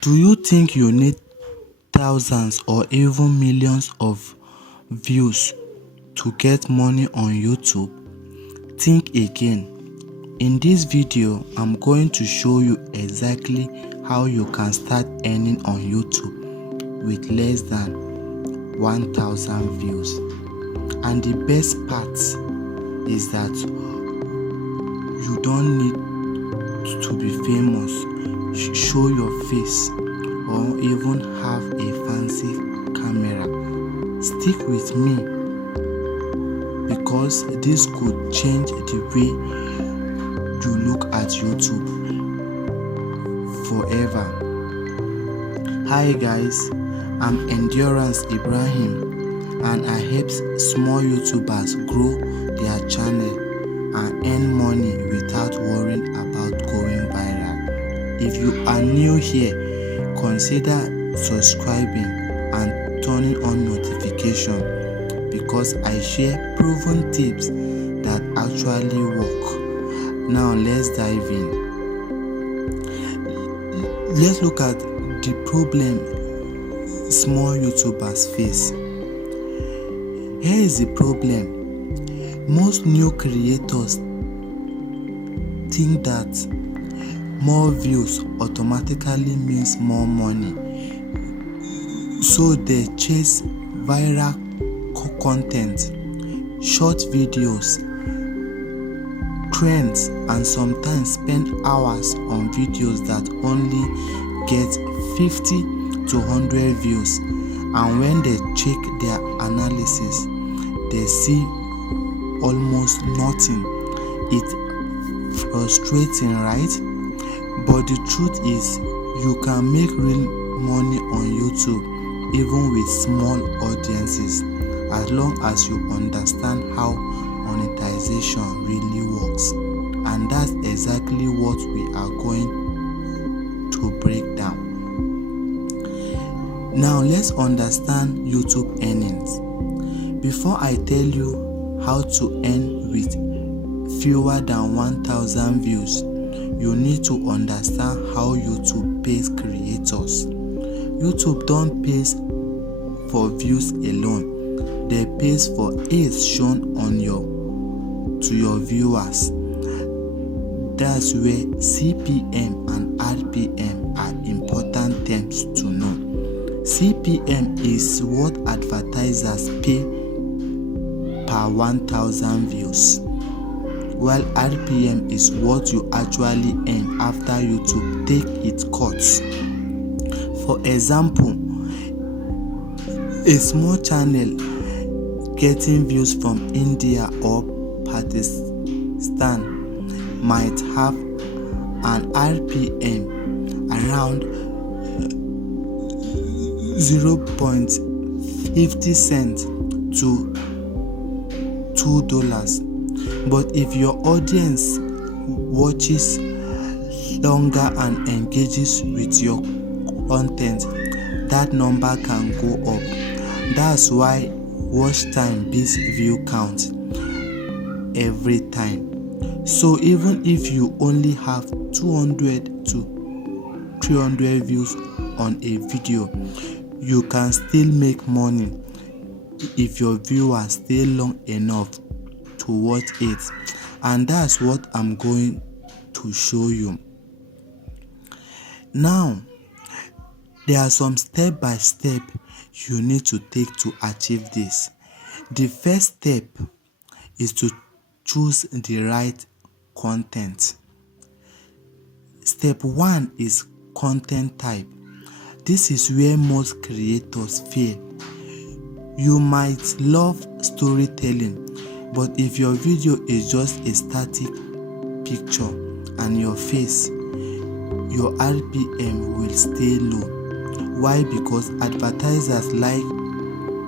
Do you think you need thousands or even millions of views to get money on YouTube? Think again. In this video, I'm going to show you exactly how you can start earning on YouTube with less than 1000 views. And the best part is that you don't need to be famous, show your face, or even have a fancy camera. Stick with me because this could change the way you look at YouTube forever. Hi guys, I'm Endurance Ibrahim and I help small YouTubers grow their channel and earn money without worrying about going viral. If you are new here, consider subscribing and turning on notification because I share proven tips that actually work. Now let's dive in. Let's look at the problem small YouTubers face. Here is the problem. Most new creators think that more views automatically means more money, so they chase viral content, short videos, trends, and sometimes spend hours on videos that only get 50 to 100 views, and when they check their analysis they see almost nothing. It's frustrating, right? But the truth is you can make real money on YouTube even with small audiences, as long as you understand how monetization really works. And that's exactly what we are going to break down. Now let's understand YouTube earnings. Before I tell you how to earn with fewer than 1000 views, you need to understand how YouTube pays creators. YouTube don't pay for views alone, they pay for ads shown on to your viewers. That's where CPM and RPM are important terms to know. CPM is what advertisers pay per 1000 views, while RPM is what you actually earn after YouTube take its cuts. For example, a small channel getting views from India or Pakistan might have an RPM around 0.50 cents to $2. But if your audience watches longer and engages with your content, that number can go up. That's why watch time beats view count every time. So even if you only have 200 to 300 views on a video, you can still make money if your viewers stay long enough to watch it. And that's what I'm going to show you. Now, there are some step by step you need to take to achieve this. The first step is to choose the right content. Step 1 is content type. This is where most creators fail. You might love storytelling, but if your video is just a static picture and your face, your RPM will stay low. Why? Because advertisers like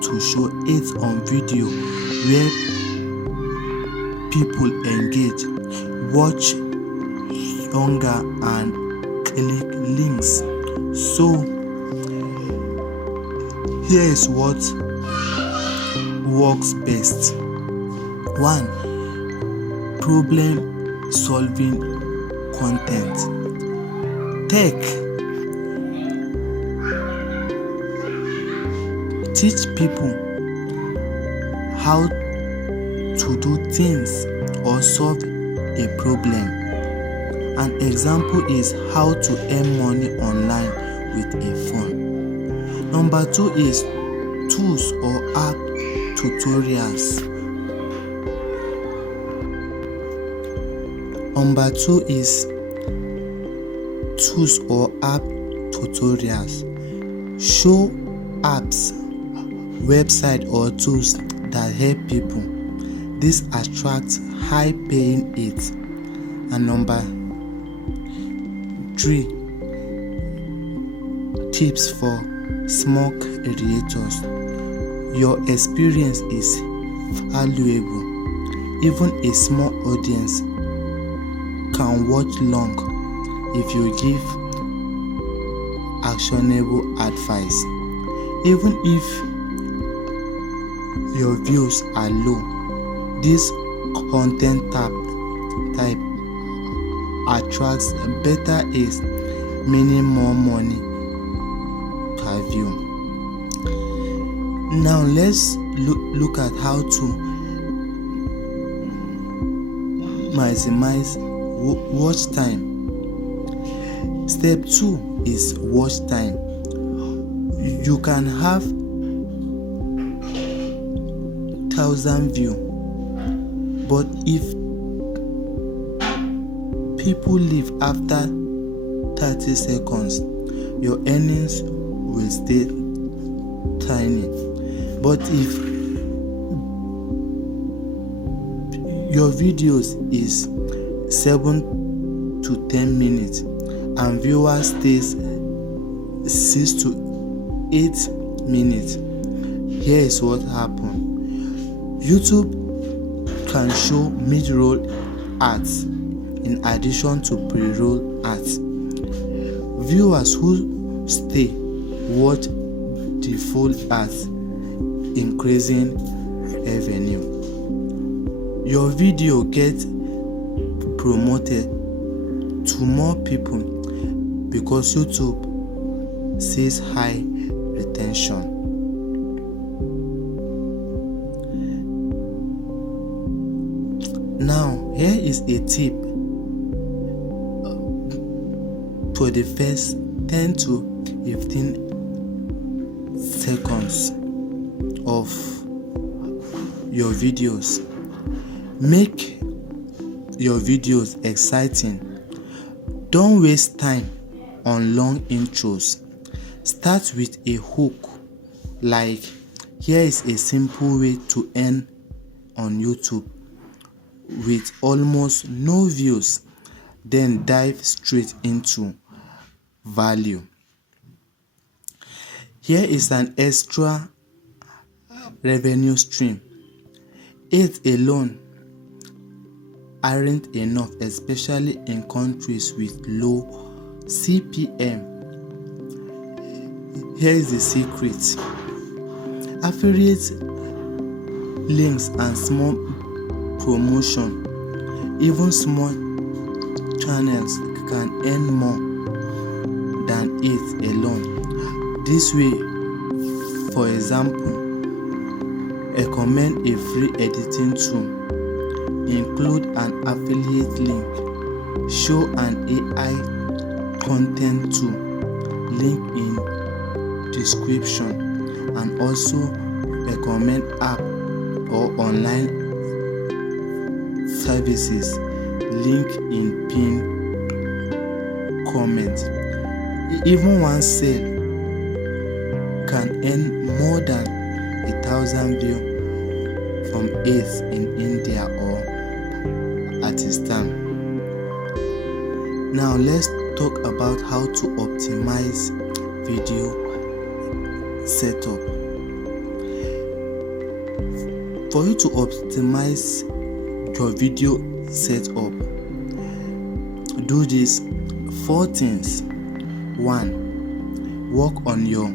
to show ads on video where people engage, watch longer, and click links. So here is what works best. 1. Problem solving content. Take teach people how to do things or solve a problem. An example is how to earn money online with a phone. Number 2 is tools or app tutorials. Number 2 is tools or app tutorials. Show apps, website or tools that help people. This attracts high-paying ads. And number 3, tips for small creators. Your experience is valuable. Even a small audience can watch long if you give actionable advice. Even if your views are low, this content type attracts better ads, meaning more money per view. Now let's look at how to maximize watch time. Step 2 is watch time. You can have 1,000 views, but if people leave after 30 seconds, your earnings will stay tiny. But if your videos is 7 to 10 minutes and viewer stays 6 to 8 minutes, here is what happened. YouTube can show mid-roll ads in addition to pre-roll ads. Viewers who stay watch the full ads, increasing revenue. Your video gets promoted to more people because YouTube sees high retention. Now, here is a tip for the first 10 to 15 seconds of your videos. Make your videos exciting. Don't waste time on long intros. Start with a hook, like here is a simple way to earn on YouTube with almost no views. Then dive straight into value. Here is an extra revenue stream. It alone aren't enough, especially in countries with low CPM. Here is the secret. Affiliate links and small promotion. Even small channels can earn more than it alone. This way, for example, recommend a free editing tool, include an affiliate link, show an AI content tool, link in description, and also recommend app or online services, link in pinned comment. Even one sale can earn more than 1,000 views from ads in India or Pakistan. Now let's talk about how to optimize video setup. For you to optimize your video setup, do these 4 things. 1. Work on your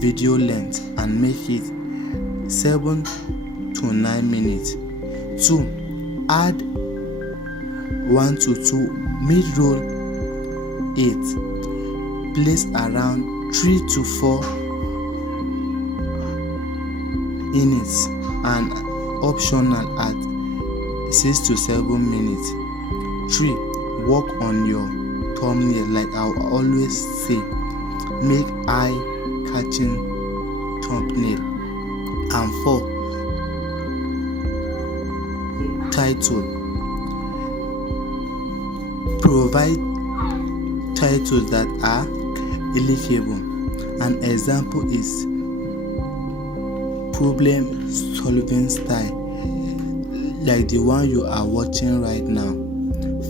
video length and make it 7 to 9 minutes. 2. Add 1 to 2 mid-roll 8. Place around 3 to 4 in it and optional at 6 to 7 minutes. 3. Work on your thumbnail. Like I always say, make eye-catching thumbnail. And 4. Title. Provide titles that are eligible. An example is problem solving style, like the one you are watching right now.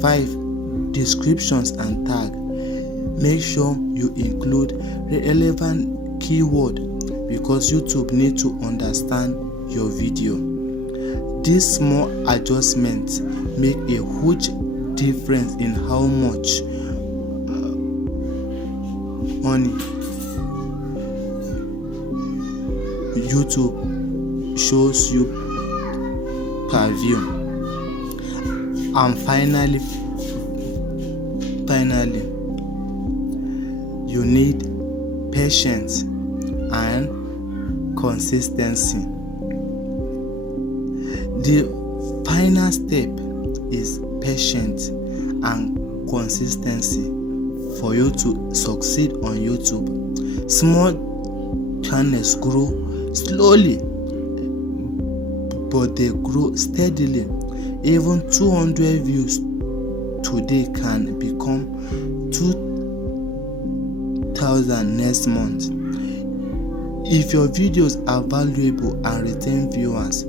5. Descriptions and tag. Make sure you include relevant keyword because YouTube needs to understand your video. These small adjustments make a huge difference in how much money YouTube shows you per view. And finally, you need patience and consistency. The final step is patience and consistency for you to succeed on YouTube. Small channels grow slowly, but they grow steadily. Even 200 views today can become 2,000 next month. If your videos are valuable and retain viewers,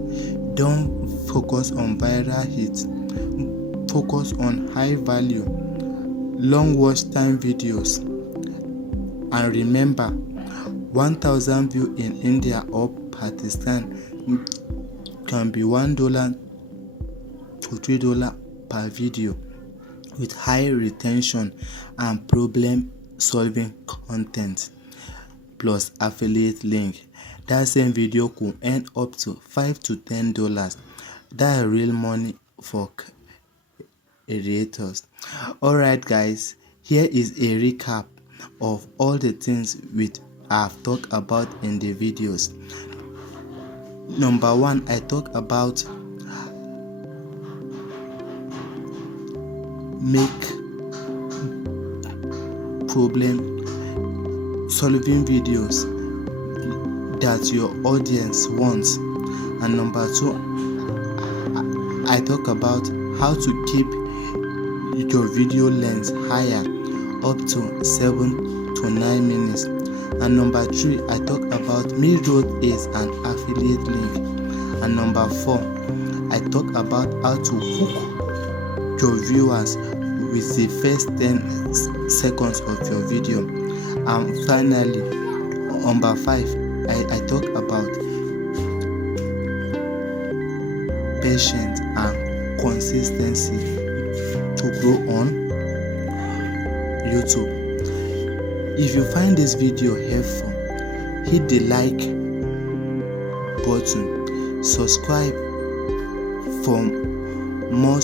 don't focus on viral hits. Focus on high value, long watch time videos. And remember, 1,000 views in India or Pakistan can be $1 to $3 per video, with high retention and problem solving content plus affiliate link. That same video could earn up to $5 to $10. That is real money for creators. Alright guys, here is a recap of all the things I've talked about in the videos. Number 1, I talk about make problem solving videos that your audience wants. And number 2, I talk about how to keep your video length higher, up to 7 to 9 minutes. And number 3, I talk about mid-road ads and affiliate link. And number 4, I talk about how to hook your viewers with the first 10 seconds of your video. And finally, number 5, I talk about patience and consistency to grow on YouTube. If you find this video helpful, hit the like button, subscribe for more